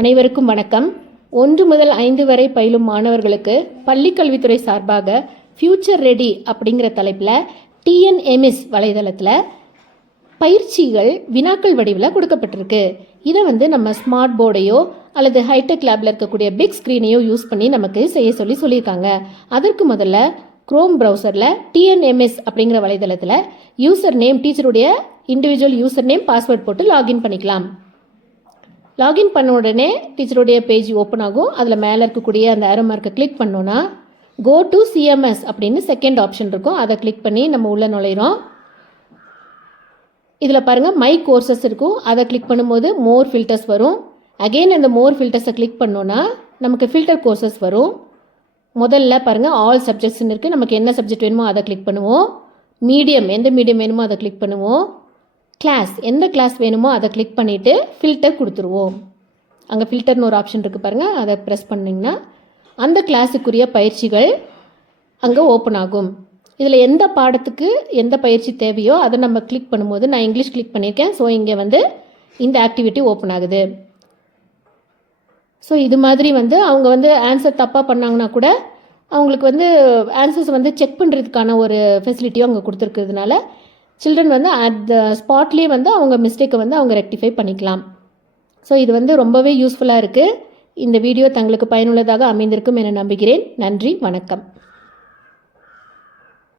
அனைவருக்கும் வணக்கம். 1 முதல் 5 வரை பயிலும் மாணவர்களுக்கு பள்ளிக்கல்வித்துறை சார்பாக ஃபியூச்சர் ரெடி அப்படிங்கிற தலைப்பில் TNMS வலைதளத்தில் பயிற்சிகள் வினாக்கள் வடிவில் கொடுக்கப்பட்டிருக்கு. இதை நம்ம ஸ்மார்ட் போர்டையோ அல்லது ஹைடெக் லேபில் இருக்கக்கூடிய பிக் ஸ்க்ரீனையோ யூஸ் பண்ணி நமக்கு செய்ய சொல்லியிருக்காங்க. அதற்கு முதல்ல குரோம் ப்ரௌசரில் TNMS அப்படிங்கிற வலைதளத்தில் யூசர் நேம், டீச்சருடைய இண்டிவிஜுவல் யூசர் நேம், பாஸ்வேர்ட் போட்டு லாகின் பண்ணிக்கலாம். லாகின் பண்ண உடனே டீச்சருடைய பேஜ் ஓப்பன் ஆகும். அதில் மேலே இருக்கக்கூடிய அந்த ஆரோ மார்க்கை கிளிக் பண்ணோன்னா கோ டு CMS அப்படின்னு செகண்ட் ஆப்ஷன் இருக்கும். அதை கிளிக் பண்ணி நம்ம உள்ளே நுழையிறோம். இதில் பாருங்கள் மை கோர்சஸ் இருக்கும். அதை கிளிக் பண்ணும்போது மோர் ஃபில்டர்ஸ் வரும். அகெயின் அந்த மோர் ஃபில்டர்ஸை கிளிக் பண்ணோன்னா நமக்கு ஃபில்டர் கோர்சஸ் வரும். முதல்ல பாருங்கள் ஆல் சப்ஜெக்ட்ஸ்ன்னு இருக்குது. நமக்கு என்ன சப்ஜெக்ட் வேணுமோ அதை கிளிக் பண்ணுவோம். மீடியம், எந்த மீடியம் வேணுமோ அதை கிளிக் பண்ணுவோம். கிளாஸ், எந்த கிளாஸ் வேணுமோ அதை கிளிக் பண்ணிவிட்டு ஃபில்டர் கொடுத்துருவோம். அங்கே ஃபில்டர்னு ஒரு ஆப்ஷன் இருக்குது பாருங்கள், அதை ப்ரெஸ் பண்ணிங்கன்னா அந்த கிளாஸுக்குரிய பயிற்சிகள் அங்கே ஓப்பன் ஆகும். இதில் எந்த பாடத்துக்கு எந்த பயிற்சி தேவையோ அதை நம்ம கிளிக் பண்ணும்போது, நான் இங்கிலீஷ் கிளிக் பண்ணியிருக்கேன். ஸோ இங்கே இந்த ஆக்டிவிட்டி ஓப்பன் ஆகுது. ஸோ இது மாதிரி அவங்க ஆன்சர் தப்பாக பண்ணாங்கன்னா கூட அவங்களுக்கு ஆன்சர்ஸ் செக் பண்ணுறதுக்கான ஒரு ஃபெசிலிட்டியும் அங்கே கொடுத்துருக்கிறதுனால சில்ட்ரன் அட் த ஸ்பாட்லேயே அவங்க மிஸ்டேக்கை அவங்க ரெக்டிஃபை பண்ணிக்கலாம். ஸோ இது ரொம்பவே யூஸ்ஃபுல்லாக இருக்குது. இந்த வீடியோ தங்களுக்கு பயனுள்ளதாக அமைந்திருக்கும் என நம்புகிறேன். நன்றி, வணக்கம்.